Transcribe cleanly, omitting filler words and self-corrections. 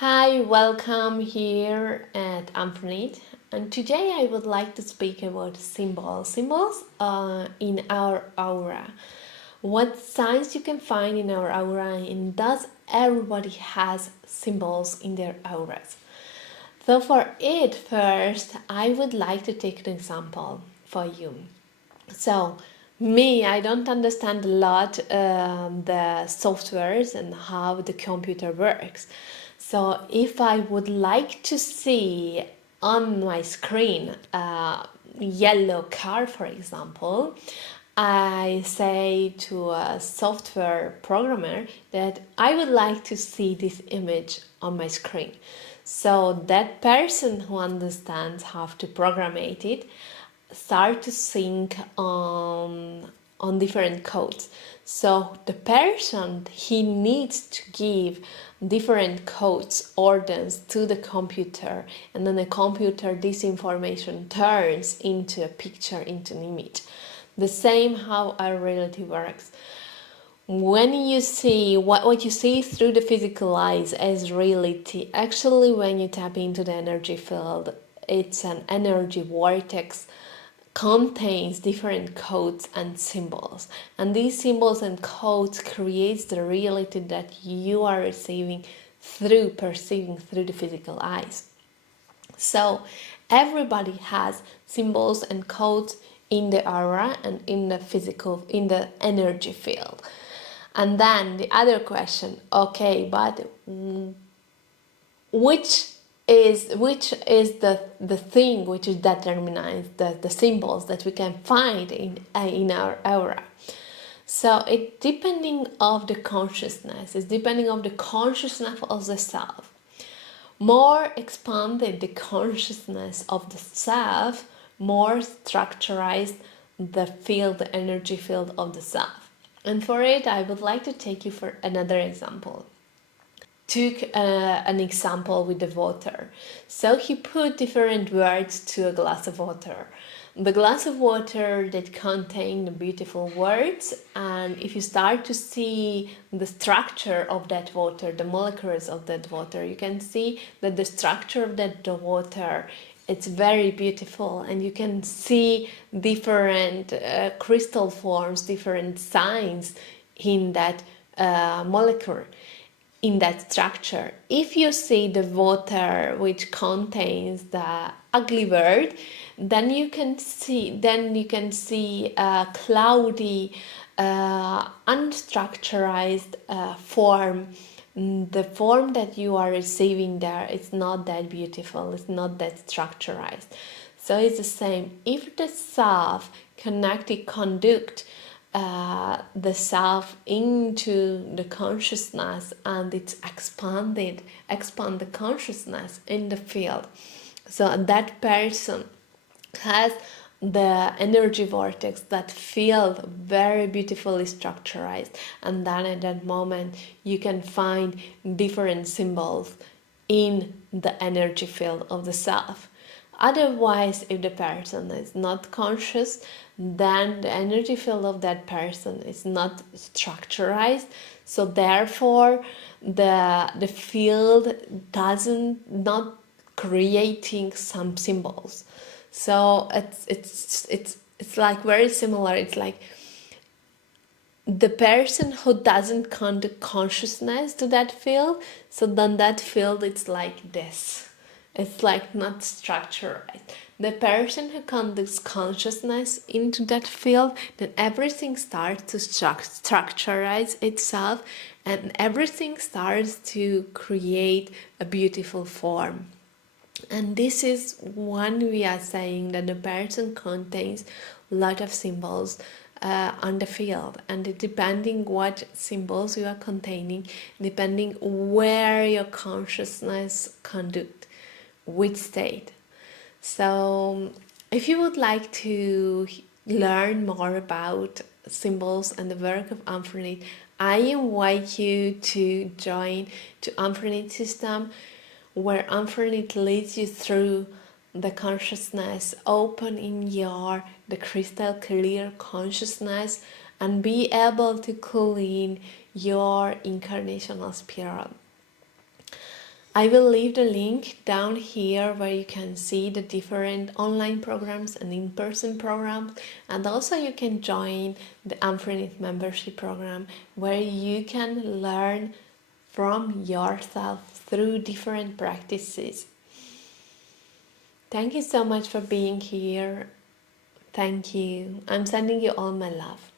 Hi, welcome here at Anfrinit, and today I would like to speak about symbols in our aura. What signs you can find in our aura, and does everybody has symbols in their auras? So for it, first, I would like to take an example for you. So, me, I don't understand a lot the softwares and how the computer works. So, if I would like to see on my screen a yellow car, for example, I say to a software programmer that I would like to see this image on my screen. So that person who understands how to program it start to think on different codes. So the person he needs to give different codes orders to the computer, and then the computer this information turns into a picture, into an image. The same how our reality works. When you see what you see through the physical eyes as reality, actually when you tap into the energy field, it's an energy vortex, contains different codes and symbols, and these symbols and codes creates the reality that you are receiving through perceiving through the physical eyes. So everybody has symbols and codes in the aura and in the physical, in the energy field. And then the other question, okay, but which is the thing which is determines the symbols that we can find in our aura? So it depending of the consciousness, it's depending of the consciousness of the self. More expanded the consciousness of the self, more structurized the field, the energy field of the self. And for it, I would like to take you for another example. Took an example with the water. So he put different words to a glass of water. The glass of water that contained beautiful words, and if you start to see the structure of that water, the molecules of that water, you can see that the structure of that water, it's very beautiful, and you can see different crystal forms, different signs in that molecule, in that structure. If you see the water which contains the ugly word, then you can see a cloudy, unstructured form. The form that you are receiving there, it's not that beautiful, it's not that structured. So it's the same. If the self connected conduct the self into the consciousness, and it's expand the consciousness in the field, so that person has the energy vortex, that field very beautifully structured, and then at that moment you can find different symbols in the energy field of the self. Otherwise, if the person is not conscious, then the energy field of that person is not structured. So therefore, the field doesn't not creating some symbols. So it's like very similar. It's like the person who doesn't conduct consciousness to that field, so then that field it's like this. It's like not structured. The person who conducts consciousness into that field, then everything starts to structurize itself, and everything starts to create a beautiful form. And this is when we are saying that the person contains a lot of symbols on the field, and depending what symbols you are containing, depending where your consciousness conduct, which state. So if you would like to learn more about symbols and the work of Anfrinit, I invite you to join to Anfrinit System, where Anfrinit leads you through the consciousness, open in your the crystal clear consciousness, and be able to clean your incarnational spiral. I will leave the link down here where you can see the different online programs and in-person programs, and also you can join the Anfrinit membership program where you can learn from yourself through different practices. Thank you so much for being here. Thank you. I'm sending you all my love.